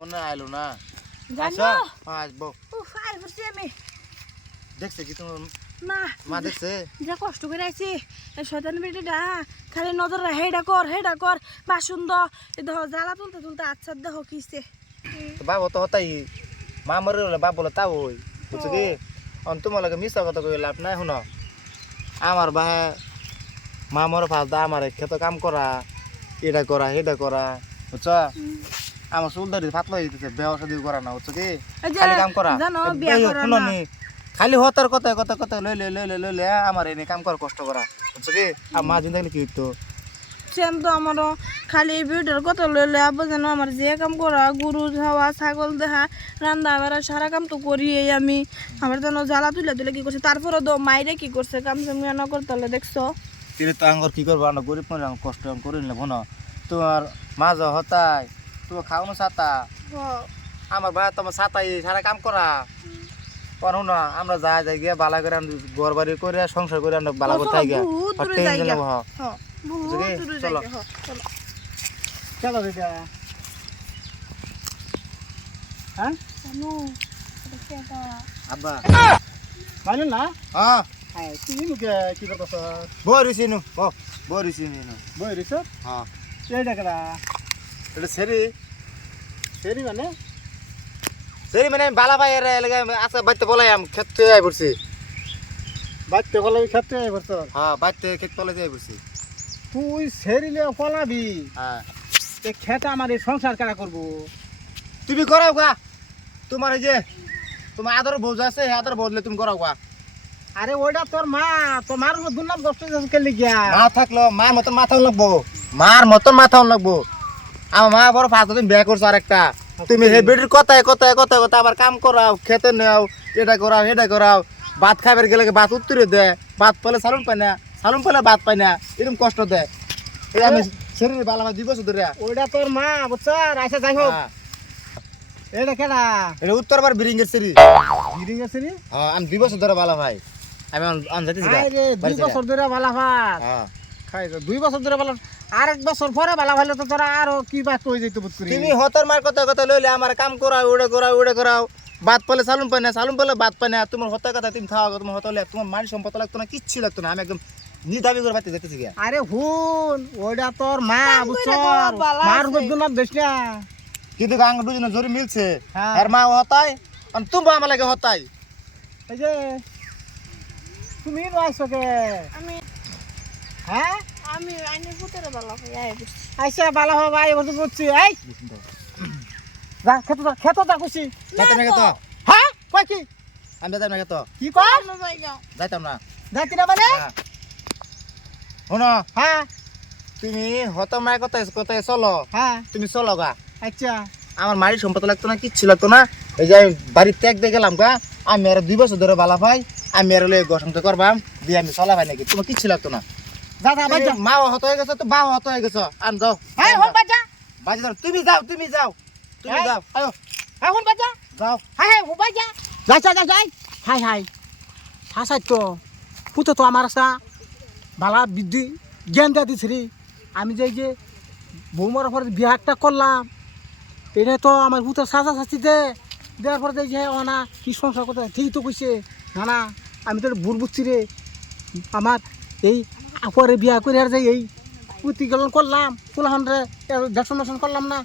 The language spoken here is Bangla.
মনে আইলো না জানো আসবো উফ আই বসে আমি দেখছে কি তোমার না মা দেখছে যা কষ্ট করে আইছি এই শয়তান বেটিটা খালি নজর রাখ হেডা কর বাসুন দ এই দেহ জ্বালা তুলতে তুলতে আচ্ছা দেহ কিছে বাবা তো হতাই মা মরে হলে বাপ বলে তাও ওই বুঝছো কি তোমার লাগে মিশা কথা কই লাভ নাই শুনো আমার বাহে মা মরে ফালতা আমার ক্ষেত কাম করা এটা করা সেটা করা বুঝছো আমার চুল দাড়ি ফাতলা হয়ে যেতেছে বেয়া সাদি করা না বুঝছো কি খালি কাম করা জানো বিয়া করা শুনো না নি খালি হতার কথা কথা কথা লইলে আমার এনে কাম করা কষ্ট করা বুঝছো কি আর মা জিন্দাগি কি হইতো সেম তো আমারও খালি ভিডিওর কথা লইলে আব্বা জানো আমার যে কাম করা গরু খাওয়া ছাগল দেখা রান্না বাড়া সারা কাম তো করি আমি আমার যেন জ্বালা তুলে তুলে কি করছে তারপরে তো মাইরে কি করছে কাম সামিয়া না করতে হলে দেখছো তিরে তো আঙ্গর কি করবো আমরা গরিব মানুষ কষ্ট করে নিলে ভনো তোমার মা যা হতাই তোমার খাওয়ানো ছাতা আমার ভাই তোমার ছাতাই সারা কাম করা পারো না আমরা যাই গিয়ে বালা করে ঘর বাড়ি করে সংসার করে আমরা বালা করে থাকি চলো চলো বেটা হ্যাঁ আব্বা মানে না হ্যাঁ হ্যাঁ তুমি মুখে কি করতেছ বরিছি নু বরিছি নু বই রিস হ্যাঁ এইটা কেডা এটা সেরি সেরি মানে সেরি মানে বালা ভাই এর লাগে আছে বাইতে বলাই আম খেতে আই পড়ছি বাচ্চা কলে খেতে বসত হ্যাঁ বাইতে খেতে বলাই যাই পড়ছি তুই সেরিলে ফলাবি হ্যাঁ এ খেতে আমার এই সংসার কেনা করবো তুমি করাও গা তোমার এই যে তোমার আদর বউজ আছে এই আদর বদলে তুমি করাও গা আরে ওইটা তোর মা তোমার দুর্নাম কষ্ট কেলে গিয়া মা থাকলো মার মতন মাথা লাগবো মার মতন মাথা লাগবো আমার মা বড় ফাঁস দিন বিয়ে করছো আরেকটা তুমি হে বেটির কথায় কথায় কথায় কথা আবার কাম করাও খেতে নেও এটা করাও এটা করাও ভাত খাবার গেলে ভাত উত্তরে দেয় ভাত পেলে সালুন পায় না সালুন পেলে ভাত পায় না এরকম কষ্ট দেয় এই আমি শরীরে বালা আমার 2 বছর ধরে ওইটা তোর মা বুঝছ আইসা যাই হোক এটা কেডা এটা উত্তরবার বিরিঙ্গের সিরি গিরিং আছে রে হ্যাঁ আমি 2 বছর ধরে বালা ভাই আমি অন যাইতেছি আরে 2 বছর ধরে বালা ভাত হ্যাঁ খাই 2 বছর ধরে বালা আর 1 বছর পরে বালা ভাইলে তো তোরা আরো কি বাত হই যাইতো বুঝ করি তুমি হতর মার কথা কথা লইলে আমার কাম করাও ওড়ে করাও ভাত পেলে সালুন পায় না সালুন পেলে ভাত পায় না তোমার হতার কথা তুমি খাওয়া তোমার হতলে তোমার মানি সম্পদ লাগতো না কিচ্ছু লাগতো না আমি একদম নিদাবি করে বাইতে যেতেছি গিয়া আরে হুন ওইটা তোর মা বুঝছ বালা মার আছে। বদনাম দেশ না কিন্তু গাঙ্গ দুজনে জোরে মিলছে হ্যাঁ। আর মা হতাই আর তুমি আমার লাগে হতাই এই যে তুমি আইছো কে আমি হ্যাঁ আমি আইনে পুতরে বালা হই আই বসছি আইসা বালা হবে আই বলতে বুঝছি এই যা খেতো যা খুশি যাইতাম না তো হ্যাঁ কই কি আমি যাইতাম না তো কি কর না জায়গা যাইতাম না যাইতি না মানে শোনো হ্যাঁ তুমি হতার মায়ের কথা কথায় চলো হ্যাঁ তুমি চলো গা আচ্ছা আমার মারি সম্পদ লাগতো না কিচ্ছু লাগতো না এই যে আমি বাড়ির ত্যাগ দিয়ে গেলাম গা আমি আর 2 বছর ধরে বালা ভাই আমি আর লই গসন্ত করবাম দিয়ে আমি চলা ভাই নাকি তোমার কিচ্ছু লাগতো না যা যা বাজা মা হত হয়ে গেছে তো বাও হত হয়ে গেছে আন যাও হ্যাঁ হন বাজা বাজে যাও তুমি যাও তুমি যাও আয়ো হ্যাঁ হন বাজা যাও হ্যাঁ হ্যাঁ হন বাজা যাই যাই যাই হাই হাই হাসাই তো পুতো তো আমার আসা বালা বিদ্যি জ্ঞান দিয়া দিছি রে আমি যাই যে বৌমার পরে বিয়া একটা করলাম এটা তো আমার পুতো সাজা শাস্তি দেওয়ার পরে যাই যে না কি সংসার করতে ঠিকই তো কইছে না না আমি তো ভুল বুঝছি রে আমার এই পরে বিয়া করে আর যাই এই পুঁতি গেল করলাম ফুলাহন রে দেখশন করলাম না